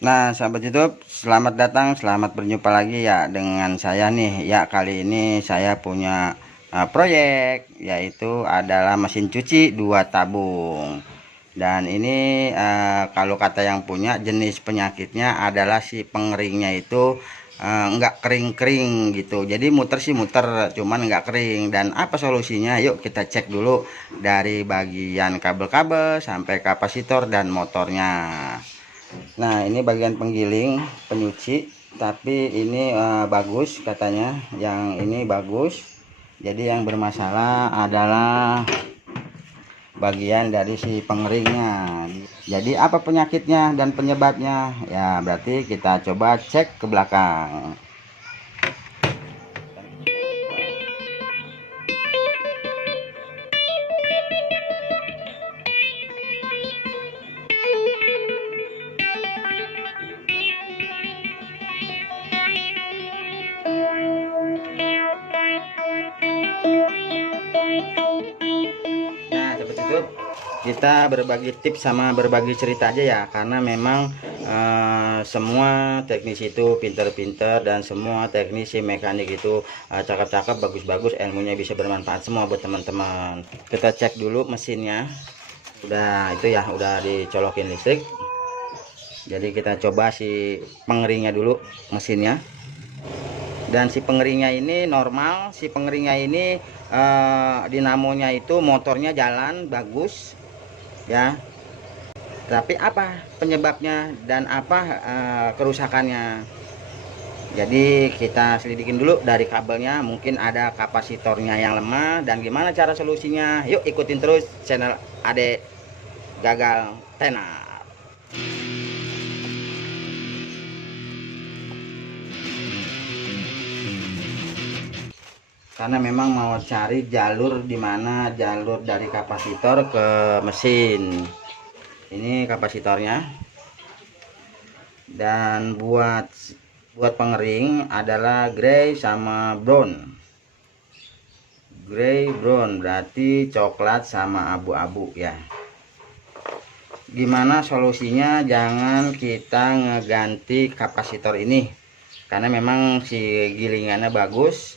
Nah, sahabat YouTube, selamat datang, selamat berjumpa lagi ya dengan saya nih. Ya, kali ini saya punya proyek, yaitu adalah mesin cuci 2 tabung. Dan ini kalau kata yang punya, jenis penyakitnya adalah si pengeringnya itu enggak kering-kering gitu. Jadi muter sih muter, cuman enggak kering. Dan apa solusinya? Yuk kita cek dulu dari bagian kabel-kabel sampai kapasitor dan motornya. Nah, ini bagian penggiling penyuci, tapi ini bagus katanya, yang ini bagus. Jadi yang bermasalah adalah bagian dari si pengeringnya. Jadi apa penyakitnya dan penyebabnya? Ya, berarti kita coba cek ke belakang. Nah, seperti itu. Kita berbagi tips sama berbagi cerita aja ya, karena memang semua teknisi itu pinter-pinter dan semua teknisi mekanik itu cakep-cakep, bagus-bagus, ilmunya bisa bermanfaat semua buat teman-teman. Kita cek dulu mesinnya, udah itu ya, udah dicolokin listrik. Jadi kita coba si pengeringnya dulu, mesinnya. Dan si pengeringnya ini normal, si pengeringnya ini dinamonya itu motornya jalan bagus ya, tapi apa penyebabnya dan apa kerusakannya. Jadi kita selidikin dulu dari kabelnya, mungkin ada kapasitornya yang lemah dan gimana cara solusinya. Yuk ikutin terus channel Ade Gagal Tenar. Karena memang mau cari jalur dimana jalur dari kapasitor ke mesin. Ini kapasitornya. Dan buat pengering adalah gray sama brown. Gray brown berarti coklat sama abu-abu ya. Gimana solusinya? Jangan kita ngeganti kapasitor ini, karena memang si gilingannya bagus.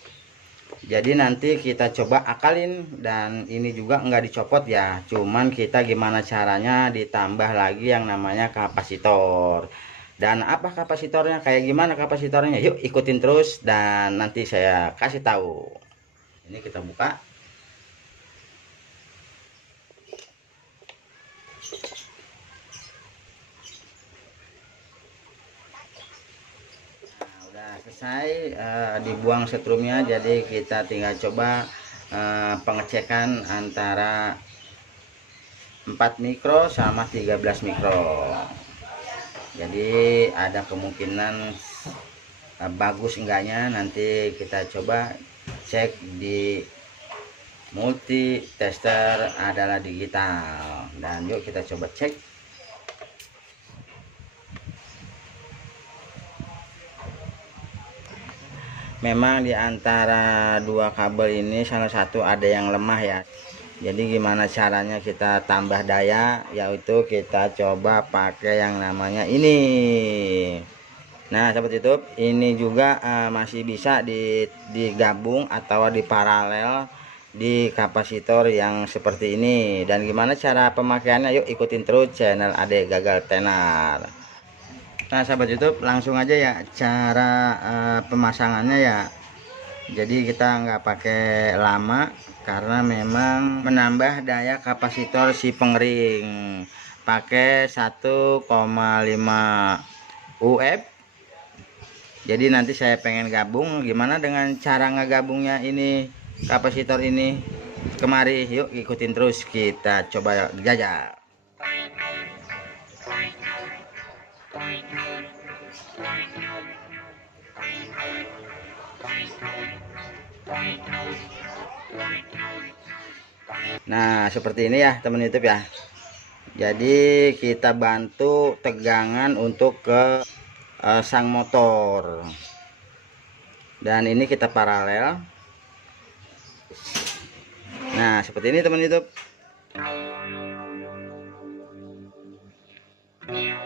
Jadi nanti kita coba akalin, dan ini juga enggak dicopot ya, cuman kita gimana caranya ditambah lagi yang namanya kapasitor. Dan apa kapasitornya, kayak gimana kapasitornya, yuk ikutin terus dan nanti saya kasih tahu. Ini kita buka. Udah selesai dibuang setrumnya, jadi kita tinggal coba pengecekan antara 4 mikro sama 13 mikro. Jadi ada kemungkinan bagus enggaknya nanti kita coba cek di multi tester adalah digital. Dan yuk kita coba cek. Memang di antara dua kabel ini salah satu ada yang lemah ya. Jadi gimana caranya kita tambah daya, yaitu kita coba pakai yang namanya ini. Nah, seperti itu. Ini juga masih bisa digabung atau diparalel di kapasitor yang seperti ini. Dan gimana cara pemakaiannya, yuk ikutin terus channel Ade Gagal Tenar. Nah, sahabat YouTube, langsung aja ya cara pemasangannya ya. Jadi kita nggak pakai lama karena memang menambah daya kapasitor si pengering. Pakai 1,5 UF. Jadi nanti saya pengen gabung, gimana dengan cara ngegabungnya ini kapasitor ini kemari. Yuk ikutin terus, kita coba jajal. Nah, seperti ini ya teman YouTube ya. Jadi kita bantu tegangan untuk ke sang motor. Dan ini kita paralel. Nah, seperti ini teman YouTube.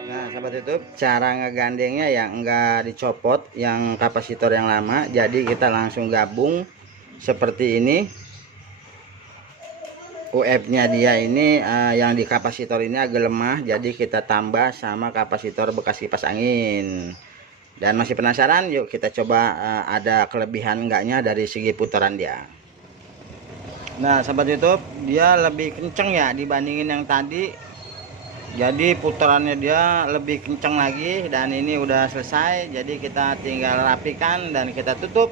Nah, sahabat YouTube, cara ngegandengnya ya enggak dicopot yang kapasitor yang lama, jadi kita langsung gabung seperti ini. UF-nya dia ini yang di kapasitor ini agak lemah, jadi kita tambah sama kapasitor bekas kipas angin. Dan masih penasaran? Yuk kita coba ada kelebihan enggaknya dari segi putaran dia. Nah sahabat YouTube, dia lebih kenceng ya dibandingin yang tadi. Jadi putarannya dia lebih kencang lagi, dan ini udah selesai. Jadi kita tinggal rapikan dan kita tutup.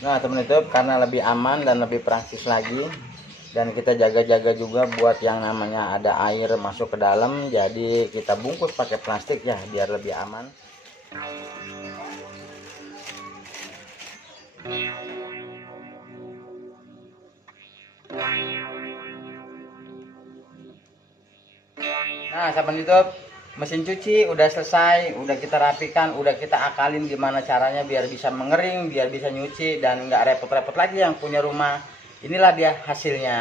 Nah teman YouTube, karena lebih aman dan lebih praktis lagi, dan kita jaga-jaga juga buat yang namanya ada air masuk ke dalam, jadi kita bungkus pakai plastik ya biar lebih aman. Nah sahabat YouTube, mesin cuci udah selesai, udah kita rapikan, udah kita akalin gimana caranya biar bisa mengering, biar bisa nyuci dan nggak repot-repot lagi yang punya rumah. Inilah dia hasilnya.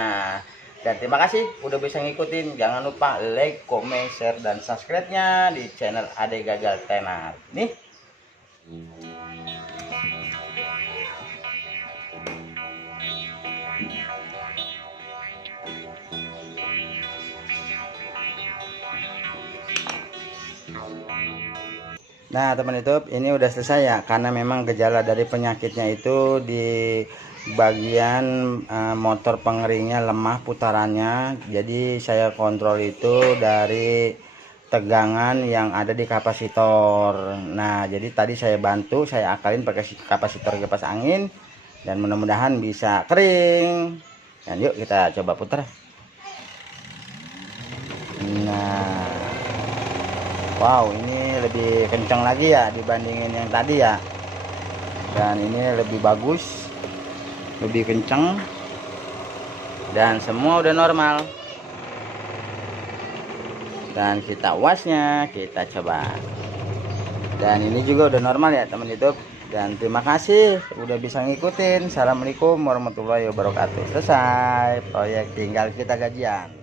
Dan terima kasih udah bisa ngikutin. Jangan lupa like, comment, share, dan subscribe-nya di channel Ade Gagal Tenar. Nih. Nah teman YouTube, ini udah selesai ya, karena memang gejala dari penyakitnya itu di bagian motor pengeringnya lemah putarannya. Jadi saya kontrol itu dari tegangan yang ada di kapasitor. Nah jadi tadi saya bantu, saya akalin pakai kapasitor kipas angin, dan mudah-mudahan bisa kering. Dan yuk kita coba putar. Nah wow, ini lebih kencang lagi ya dibandingin yang tadi ya. Dan ini lebih bagus, lebih kencang, dan semua udah normal. Dan kita wasnya, kita coba. Dan ini juga udah normal ya teman YouTube. Dan terima kasih udah bisa ngikutin. Assalamualaikum warahmatullahi wabarakatuh. Selesai proyek, tinggal kita gajian.